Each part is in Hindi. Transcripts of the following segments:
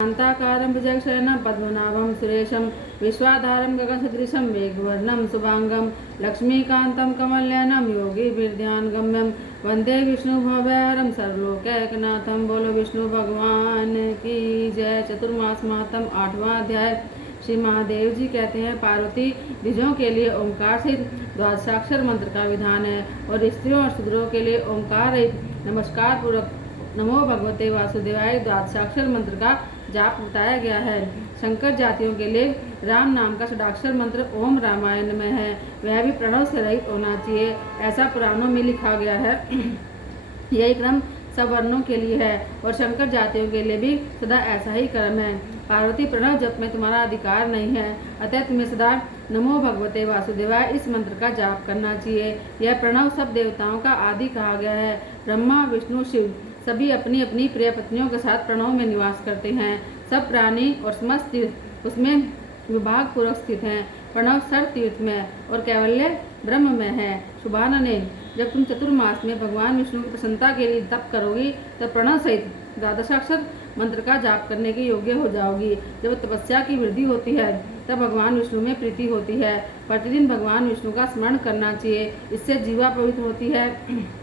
शान्ताकारं भुजगशयनं पद्मनाभं सुरेशं विश्वाधारं गगनसदृशं मेघवर्णं शुभांगं लक्ष्मीकान्तं कमलनयनं योगिभिर्ध्यानगम्यं वन्दे विष्णुभवहरं सर्वलोकैकनाथं। बोलो विष्णु भगवान की जय। चतुर्मास महात्म 8वां अध्याय। श्री महादेव जी कहते हैं, पार्वती द्विजों के लिए ओंकार से द्वादशाक्षर मंत्र का विधान है और स्त्रियों और शूद्रों के लिए ओंकार नमस्कार पूर्वक नमो भगवते वासुदेवाय द्वादशाक्षर मंत्र का जाप बताया गया है। शंकर जातियों के लिए राम नाम का षडाक्षर मंत्र ओम रामायण में है, वह भी प्रणव से रहित होना चाहिए, ऐसा पुराणों में लिखा गया है। यही क्रम सब वर्णों के लिए है और शंकर जातियों के लिए भी सदा ऐसा ही क्रम है। पार्वती, प्रणव जप में तुम्हारा अधिकार नहीं है, अतः तुम्हें सदा नमो भगवते वासुदेवाय इस मंत्र का जाप करना चाहिए। यह प्रणव सब देवताओं का आदि कहा गया है। ब्रह्मा, विष्णु, शिव सभी अपनी अपनी प्रिय पत्नियों के साथ प्रणव में निवास करते हैं। सब प्राणी और समस्त तीर्थ उसमें विभाग पूर्वक स्थित हैं। प्रणव सर तीर्थ में और कैवल्य ब्रह्म में है। शुभाना ने, जब तुम चतुर्मास में भगवान विष्णु की प्रसन्नता के लिए तप करोगी तब प्रणव सहित द्वादशाक्षर मंत्र का जाप करने के योग्य हो जाओगी। जब तपस्या की वृद्धि होती है तब भगवान विष्णु में प्रीति होती है। प्रतिदिन भगवान विष्णु का स्मरण करना चाहिए, इससे जीवा पवित्र होती है।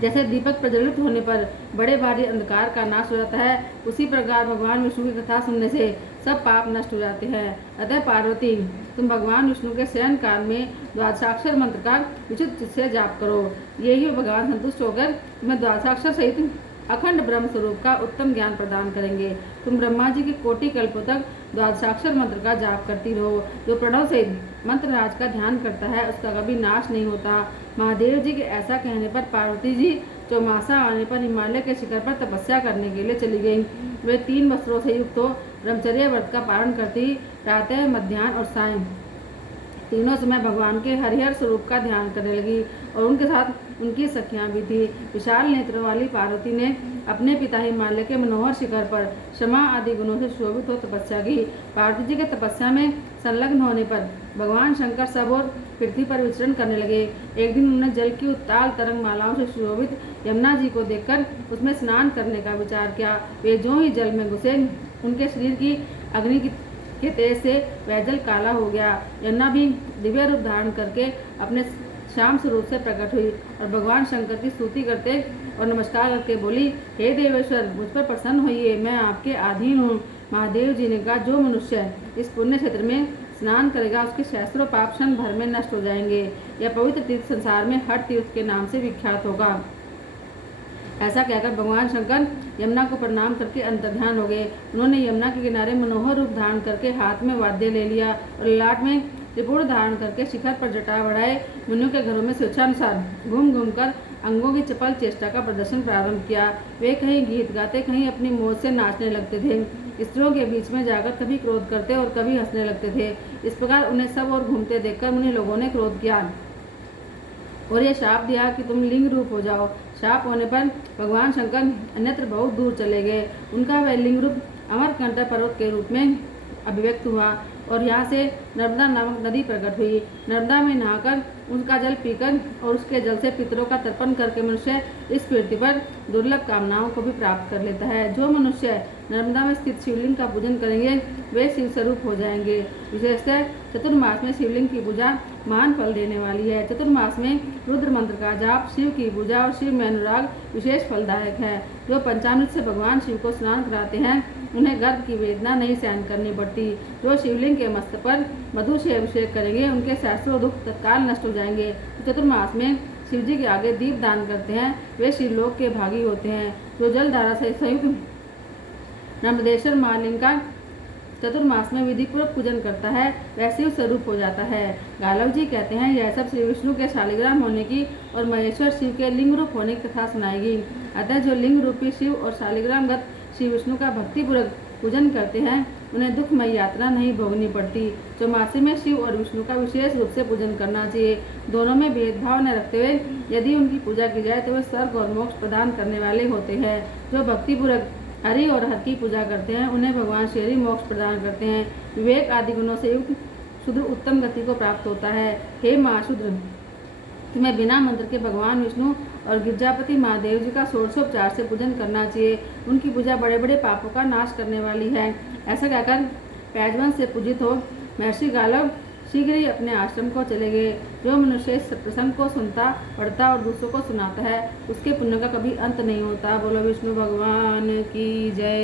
जैसे दीपक प्रज्वलित होने पर बड़े भारी अंधकार का नाश हो जाता है, उसी प्रकार भगवान विष्णु की कथा सुनने से सब पाप नष्ट हो जाते हैं। अतः पार्वती, तुम भगवान विष्णु के शयन काल में द्वादशाक्षर मंत्र का विचित्र चित्त से जाप करो। यही भगवान संतुष्ट होकर तुम्हें द्वादशाक्षर सहित अखंड ब्रह्म स्वरूप का उत्तम ज्ञान प्रदान करेंगे। तुम ब्रह्मा जी के कोटि कल्पों तक द्वादशाक्षर मंत्र का जाप करती रहो। जो प्रणव से मंत्र राज का ध्यान करता है उसका कभी नाश नहीं होता। महादेव जी के ऐसा कहने पर पार्वती जी चौमासा आने पर हिमालय के शिखर पर तपस्या करने के लिए चली गई। वे 3 वस्त्रों से युक्त हो ब्रह्मचर्य व्रत का पालन करती प्रातः, मध्याह्न और सायं तीनों समय भगवान के हरिहर स्वरूप का ध्यान करने लगी और उनके साथ उनकी सखियां भी थी। विशाल नेत्रों वाली पार्वती ने अपने पिता हिमालय के मनोहर शिखर पर क्षमा आदि गुणों से शोभित हो तपस्या की। पार्वती जी के तपस्या में संलग्न होने पर भगवान शंकर सब और पृथ्वी पर विचरण करने लगे। एक दिन उन्होंने जल की उत्ताल तरंग मालाओं से शोभित यमुना जी को देखकर उसमें स्नान करने का विचार किया। वे जो ही जल में घुसे उनके शरीर की अग्नि के तेज से वह जल काला हो गया। यमुना भी दिव्य रूप धारण करके अपने श्याम स्वरूप से प्रकट हुई और भगवान शंकर की स्तुति करते और नमस्कार करके बोली, हे देवेश्वर, मुझ पर प्रसन्न होइए, मैं आपके अधीन हूँ। महादेव जी ने कहा, जो मनुष्य इस पुण्य क्षेत्र में स्नान करेगा उसके सहस्त्रों पाप क्षण भर में नष्ट हो जाएंगे। यह पवित्र तीर्थ संसार में हर तीर्थ के नाम से विख्यात होगा। ऐसा कहकर भगवान शंकर यमुना को प्रणाम करके अंतर्ध्यान हो गए। उन्होंने यमुना के किनारे मनोहर रूप धारण करके हाथ में वाद्य ले लिया और ललाट में त्रिपुर धारण करके शिखर पर जटा बढ़ाए मुनियों के घरों में स्वेच्छानुसार घूम घूम कर अंगों की चपल चेष्टा का प्रदर्शन प्रारंभ किया। वे कहीं गीत गाते, कहीं अपनी मौज से नाचने लगते थे। स्त्रियों के बीच में जाकर कभी क्रोध करते और कभी हंसने लगते थे। इस प्रकार उन्हें सब और घूमते देखकर उन्हें लोगों ने क्रोध किया और ये शाप दिया कि तुम लिंग रूप हो जाओ। शाप होने पर भगवान शंकर अन्यत्र बहुत दूर चले गए। उनका वह लिंग रूप अमरकंटक पर्वत के रूप में अभिव्यक्त हुआ और यहाँ से नर्मदा नामक नदी प्रकट हुई। नर्मदा में नहाकर उसका जल पीकर और उसके जल से पितरों का तर्पण करके मनुष्य इस पृथ्वी पर दुर्लभ कामनाओं को भी प्राप्त कर लेता है। जो मनुष्य नर्मदा में स्थित शिवलिंग का पूजन करेंगे वे शिव स्वरूप हो जाएंगे। विशेषतः चतुर्मास में शिवलिंग की पूजा महान फल देने वाली है। चतुर्मास में रुद्र मंत्र का जाप, शिव की पूजा और शिव में अनुराग विशेष फलदायक है। जो पंचामृत से भगवान शिव को स्नान कराते हैं उन्हें गर्भ की वेदना नहीं सहन करनी पड़ती। जो शिवलिंग के मस्तक पर मधु से अभिषेक करेंगे उनके सहस्त्रों दुख तत्काल नष्ट हो जाएंगे। चतुर्मास में शिव जी के आगे दीप दान करते हैं वे शिवलोक के भागी होते हैं। जो जल धारा से संयुक्त नर्मदेश्वर महालिंग का चतुर्मास में विधि पूर्वक पूजन करता है वह शिव स्वरूप हो जाता है। गालव जी कहते हैं, यह सब श्री विष्णु के शालिग्राम होने की और महेश्वर शिव के लिंग रूप होने की कथा सुनाएगी। अतः जो लिंग रूपी शिव और शालिग्रामगत श्री विष्णु का भक्तिपूर्वक पूजन करते हैं उन्हें दुखमयी यात्रा नहीं भोगनी पड़ती। चौमासी में शिव और विष्णु का विशेष रूप से पूजन करना चाहिए। दोनों में भेदभाव न रखते हुए यदि उनकी पूजा की जाए तो वे स्वर्ग और मोक्ष प्रदान करने वाले होते हैं। जो भक्तिपूर्वक हरि और हर की पूजा करते हैं उन्हें भगवान श्री मोक्ष प्रदान करते हैं। विवेक आदि गुणों से युक्त शूद्र उत्तम गति को प्राप्त होता है। हे महाशूद्र, तुम्हें बिना मंत्र के भगवान विष्णु और गिरजापति महादेव जी का षोडशोपचार से पूजन करना चाहिए। उनकी पूजा बड़े बड़े पापों का नाश करने वाली है। ऐसा कहकर पैजवन से पूजित हो महर्षि गालव शीघ्र ही अपने आश्रम को चले गए। जो मनुष्य इस प्रसंग को सुनता, पढ़ता और दूसरों को सुनाता है, उसके पुण्य का कभी अंत नहीं होता। बोलो विष्णु भगवान की जय।